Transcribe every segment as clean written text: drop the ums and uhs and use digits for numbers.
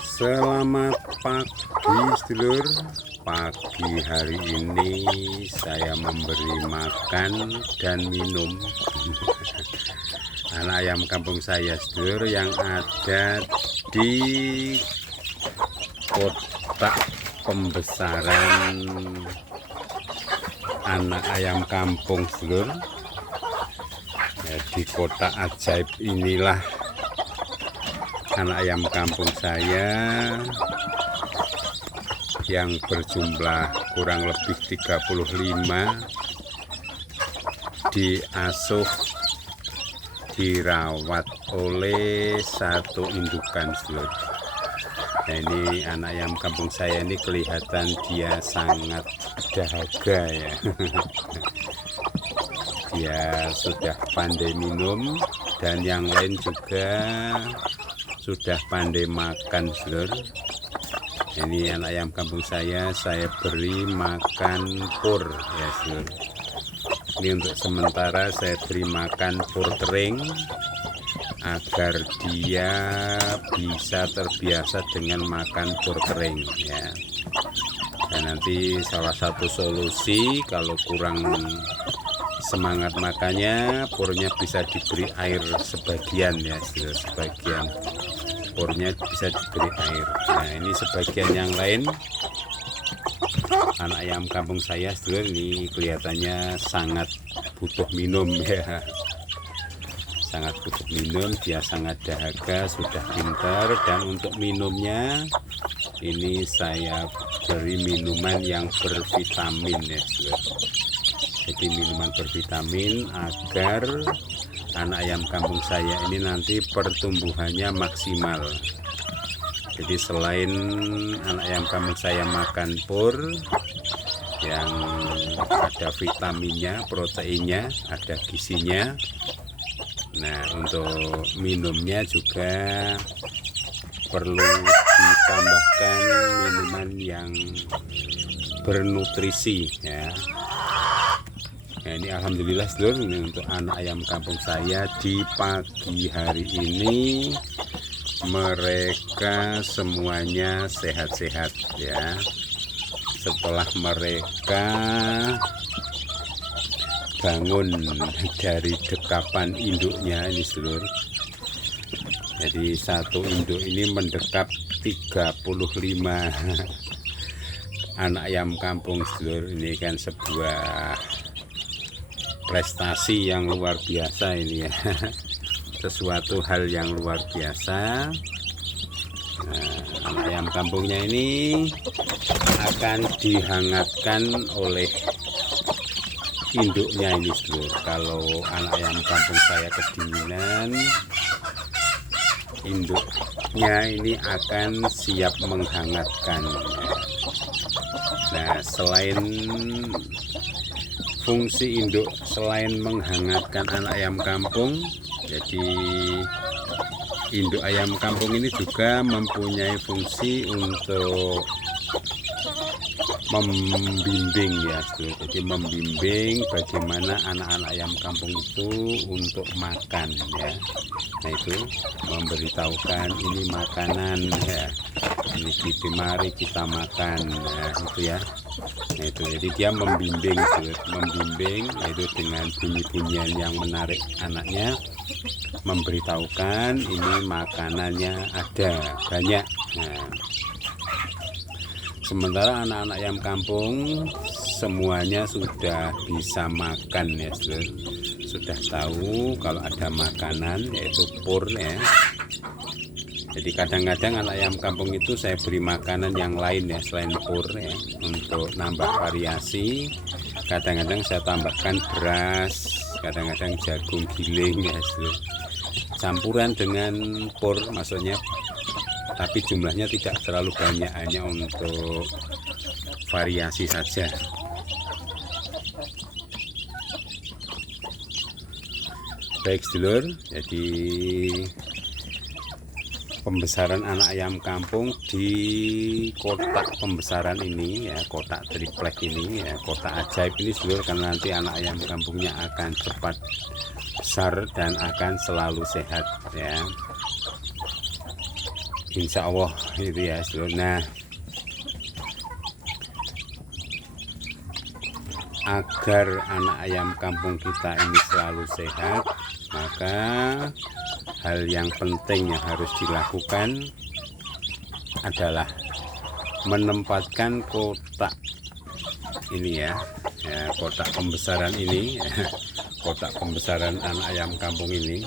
Selamat pagi sedulur. Pagi hari ini saya memberi makan dan minum anak ayam kampung saya sedulur yang ada di kotak pembesaran anak ayam kampung sedulur. Di kotak ajaib inilah anak ayam kampung saya yang berjumlah kurang lebih 35 diasuh, dirawat oleh satu indukan sedulur. Nah, ini anak ayam kampung saya ini kelihatan dia sangat dahaga ya. Dia sudah pandai minum dan yang lain juga sudah pandai makan sedulur. Ini anak ayam kampung saya beri makan pur ya sedulur. Ini untuk sementara saya beri makan pur kering agar dia bisa terbiasa dengan makan pur kering ya. Dan nanti salah satu solusi kalau kurang semangat makannya, purnya bisa diberi air sebagian ya sedulur, sebagian purnya bisa diberi air. Nah, ini sebagian yang lain anak ayam kampung saya sedulur ini kelihatannya sangat butuh minum ya, sangat butuh minum. Dia sangat dahaga, sudah pintar. Dan untuk minumnya ini saya beri minuman yang bervitamin ya sedulur. Jadi minuman bervitamin agar anak ayam kampung saya ini nanti pertumbuhannya maksimal. Jadi selain anak ayam kampung saya makan pur yang ada vitaminnya, proteinnya, ada gizinya. Nah, untuk minumnya juga perlu ditambahkan minuman yang bernutrisi ya. Nah, ini alhamdulillah sedulur, ini untuk anak ayam kampung saya di pagi hari ini mereka semuanya sehat-sehat ya. Setelah mereka bangun dari dekapan induknya ini sedulur. Jadi satu induk ini mendekap 35 anak ayam kampung sedulur. Ini kan sebuah prestasi yang luar biasa ini ya. Sesuatu hal yang luar biasa. Nah, anak ayam kampungnya ini akan dihangatkan oleh induknya ini sedulur. Kalau anak ayam kampung saya kedinginan, induknya ini akan siap menghangatkan. Nah, selain fungsi induk, selain menghangatkan anak ayam kampung, jadi induk ayam kampung ini juga mempunyai fungsi untuk membimbing ya sedulur. Jadi membimbing bagaimana anak-anak ayam kampung itu untuk makan ya. Nah, itu memberitahukan ini makanan ya, ini kita mari kita makan ya, itu ya. Nah, itu jadi dia membimbing sedulur. Membimbing yaitu dengan bunyi-bunyian yang menarik anaknya, memberitahukan ini makanannya ada banyak. Nah, sementara anak-anak ayam kampung semuanya sudah bisa makan ya sedulur. Sudah tahu kalau ada makanan yaitu pur ya. Jadi kadang-kadang anak ayam kampung itu saya beri makanan yang lain ya selain pur ya, untuk nambah variasi. Kadang-kadang saya tambahkan beras, kadang-kadang jagung giling ya sedulur. Campuran dengan pur maksudnya, tapi jumlahnya tidak terlalu banyak, hanya untuk variasi saja. Baik sedulur, jadi pembesaran anak ayam kampung di kotak pembesaran ini ya, kotak triplek ini ya, kotak ajaib ini seluruh, karena nanti anak ayam kampungnya akan cepat besar dan akan selalu sehat ya, insya Allah itu ya seluruh. Nah, agar anak ayam kampung kita ini selalu sehat, maka hal yang penting yang harus dilakukan adalah menempatkan kotak ini ya, kotak pembesaran ini ya, kotak pembesaran anak ayam kampung ini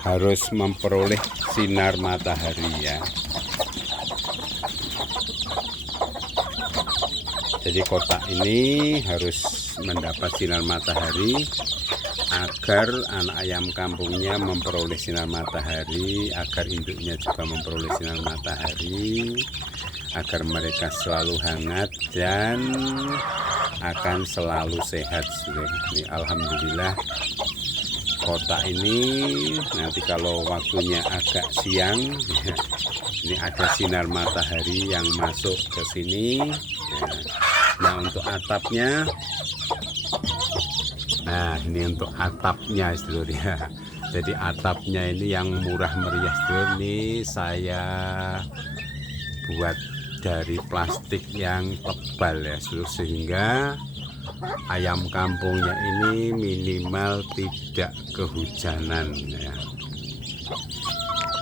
harus memperoleh sinar matahari ya. Jadi kotak ini harus mendapat sinar matahari agar anak ayam kampungnya memperoleh sinar matahari, agar induknya juga memperoleh sinar matahari, agar mereka selalu hangat dan akan selalu sehat. Ini alhamdulillah kotak ini nanti kalau waktunya agak siang ya, ini ada sinar matahari yang masuk ke sini ya. Nah, untuk atapnya, nah ini untuk atapnya seluruh ya. Jadi atapnya ini yang murah meriah seluruh, ini saya buat dari plastik yang tebal ya seluruh, sehingga ayam kampungnya ini minimal tidak kehujanan ya.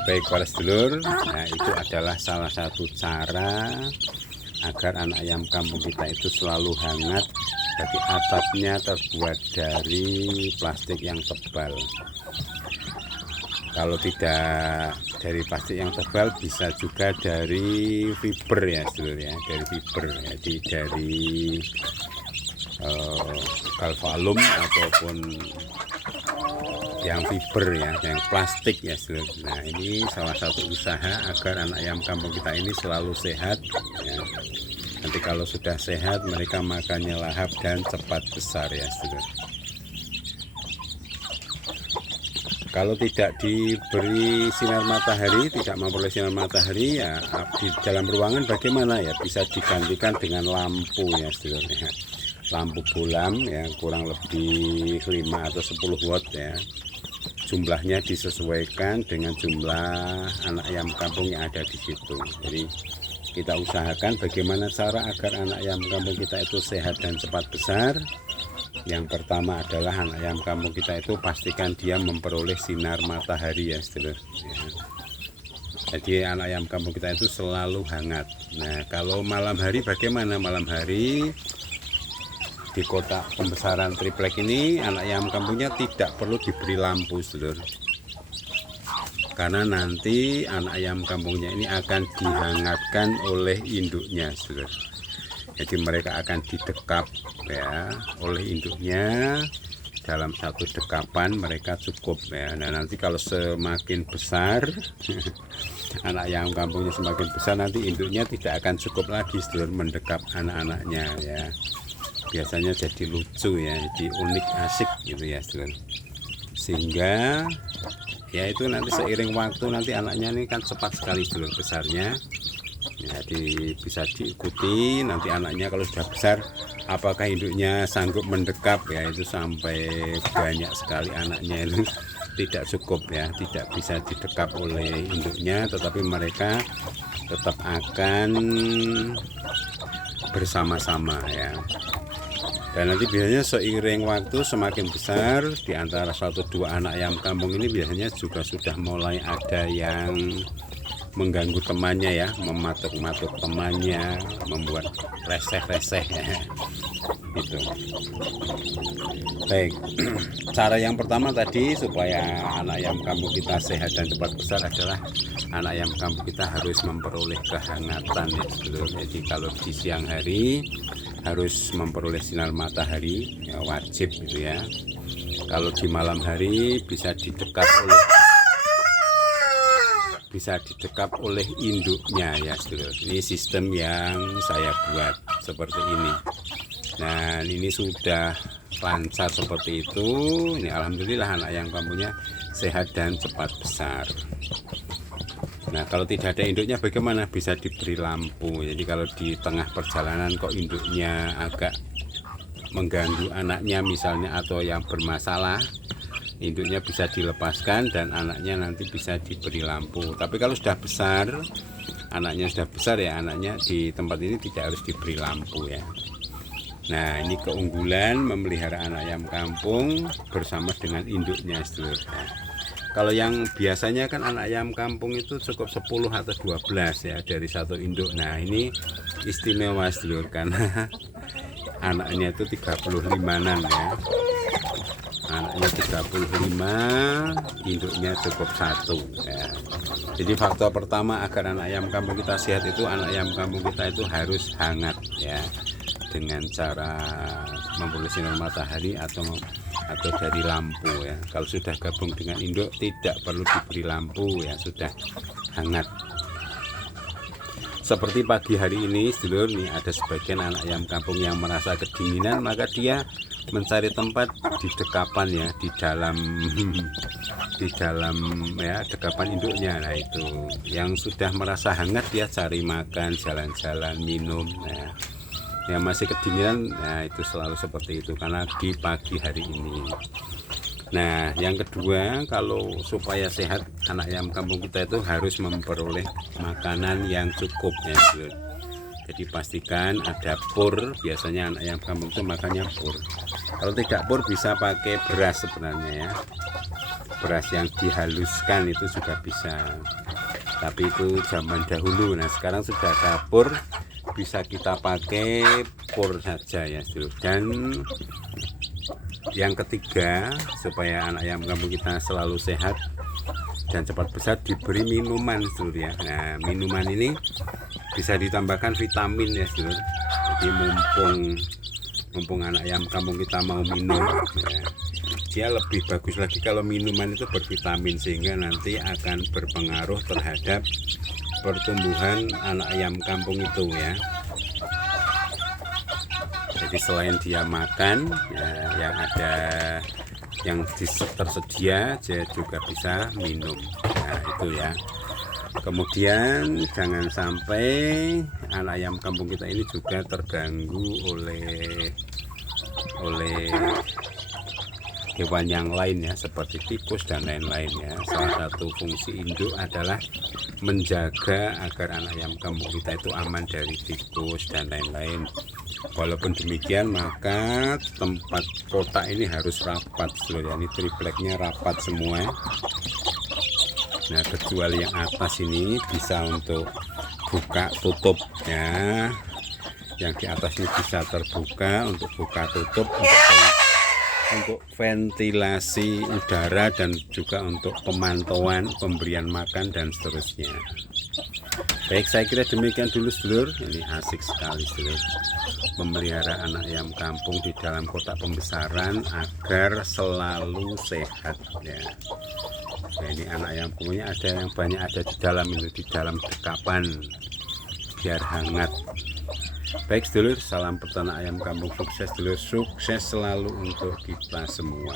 Baik para sedulur, nah itu adalah salah satu cara agar anak ayam kampung kita itu selalu hangat. Jadi atapnya terbuat dari plastik yang tebal. Kalau tidak dari plastik yang tebal, bisa juga dari fiber ya sedulur ya, dari fiber. Jadi dari galvalum ataupun yang fiber ya, yang plastik ya sedulur. Nah, ini salah satu usaha agar anak ayam kampung kita ini selalu sehat ya. Nanti kalau sudah sehat, mereka makannya lahap dan cepat besar ya sedulur. Kalau tidak diberi sinar matahari, tidak memperoleh sinar matahari ya, di dalam ruangan bagaimana ya, bisa digantikan dengan lampu ya sedulur ya. Lampu bolam ya, kurang lebih 5 atau 10 watt ya. Jumlahnya disesuaikan dengan jumlah anak ayam kampung yang ada di situ. Jadi kita usahakan bagaimana cara agar anak ayam kampung kita itu sehat dan cepat besar. Yang pertama adalah anak ayam kampung kita itu pastikan dia memperoleh sinar matahari ya sedulur ya. Jadi anak ayam kampung kita itu selalu hangat. Nah, kalau malam hari bagaimana? Malam hari di kotak pembesaran triplek ini anak ayam kampungnya tidak perlu diberi lampu sedulur, karena nanti anak ayam kampungnya ini akan dihangatkan oleh induknya sedulur. Jadi mereka akan didekap ya oleh induknya, dalam satu dekapan mereka cukup ya. Nah, nanti kalau semakin besar anak ayam kampungnya semakin besar, nanti induknya tidak akan cukup lagi sedulur mendekap anak-anaknya ya. Biasanya jadi lucu ya, jadi unik asik gitu ya sedulur. Sehingga ya itu nanti seiring waktu nanti anaknya ini kan cepat sekali sedulur besarnya. Jadi bisa diikuti nanti anaknya kalau sudah besar, apakah induknya sanggup mendekap ya, itu sampai banyak sekali anaknya itu tidak cukup ya, tidak bisa didekap oleh induknya, tetapi mereka tetap akan bersama-sama ya. Dan nanti biasanya seiring waktu semakin besar, di antara 1-2 anak ayam kampung ini biasanya juga sudah mulai ada yang mengganggu temannya ya, mematuk-matuk temannya, membuat reseh-reseh ya. Gitu. Baik, cara yang pertama tadi supaya anak ayam kampung kita sehat dan cepat besar adalah anak ayam kampung kita harus memperoleh kehangatan ya sedulur. Jadi kalau di siang hari harus memperoleh sinar matahari ya, wajib gitu ya. Kalau di malam hari bisa didekap oleh induknya ya sedulur. Ini sistem yang saya buat seperti ini. Nah, ini sudah lancar seperti itu. Ini alhamdulillah anak ayam kampungnya sehat dan cepat besar. Nah, kalau tidak ada induknya bagaimana? Bisa diberi lampu. Jadi kalau di tengah perjalanan kok induknya agak mengganggu anaknya misalnya, atau yang bermasalah, induknya bisa dilepaskan dan anaknya nanti bisa diberi lampu. Tapi kalau sudah besar, anaknya sudah besar ya, anaknya di tempat ini tidak harus diberi lampu ya. Nah, ini keunggulan memelihara anak ayam kampung bersama dengan induknya, sedulur. Nah, kalau yang biasanya kan anak ayam kampung itu cukup 10 atau 12 ya dari satu induk. Nah, ini istimewa, sedulur, karena anaknya itu 35-an ya. Anaknya 35, induknya cukup 1 ya. Jadi faktor pertama agar anak ayam kampung kita sehat itu, anak ayam kampung kita itu harus hangat ya, dengan cara memperoleh sinar matahari atau dari lampu ya. Kalau sudah gabung dengan induk tidak perlu diberi lampu ya, sudah hangat. Seperti pagi hari ini, sedulur, nih ada sebagian anak ayam kampung yang merasa kedinginan, maka dia mencari tempat di dekapan ya, di dalam ya dekapan induknya. Nah, itu yang sudah merasa hangat dia cari makan, jalan-jalan, minum. Nah, yang masih kedinginan, nah itu selalu seperti itu karena di pagi hari ini. Nah, yang kedua, kalau supaya sehat anak ayam kampung kita itu harus memperoleh makanan yang cukup ya. Jadi pastikan ada pur. Biasanya anak ayam kampung itu makannya pur. Kalau tidak pur bisa pakai beras sebenarnya ya. Beras yang dihaluskan itu juga bisa. Tapi itu zaman dahulu. Nah, sekarang sudah ada pur, bisa kita pakai pur saja ya, sedulur. Dan yang ketiga, supaya anak ayam kampung kita selalu sehat dan cepat besar, diberi minuman, sedulur ya. Nah, minuman ini bisa ditambahkan vitamin ya, sedulur. Jadi mumpung anak ayam kampung kita mau minum ya, dia lebih bagus lagi kalau minuman itu bervitamin, sehingga nanti akan berpengaruh terhadap pertumbuhan anak ayam kampung itu ya. Jadi selain dia makan ya, yang tersedia, dia juga bisa minum. Nah, itu ya. Kemudian jangan sampai anak ayam kampung kita ini juga terganggu oleh hewan yang lain ya, seperti tikus dan lain-lain ya. Salah satu fungsi induk adalah menjaga agar anak ayam kampung kita itu aman dari tikus dan lain-lain. Walaupun demikian, maka tempat kotak ini harus rapat, seluruh ini tripleknya rapat semua. Nah, kecuali yang atas ini bisa untuk buka tutup ya. Yang di atas ini bisa terbuka untuk buka tutup, untuk ventilasi udara dan juga untuk pemantauan, pemberian makan dan seterusnya. Baik, saya kira demikian dulu, sedulur. Ini asik sekali, sedulur, memelihara anak ayam kampung di dalam kotak pembesaran agar selalu sehat ya. Nah, ini anak ayam kampungnya ada yang banyak ada di dalam itu, di dalam dekapan biar hangat. Baik, sedulur, salam peternak ayam kampung sukses, sedulur, sukses selalu untuk kita semua.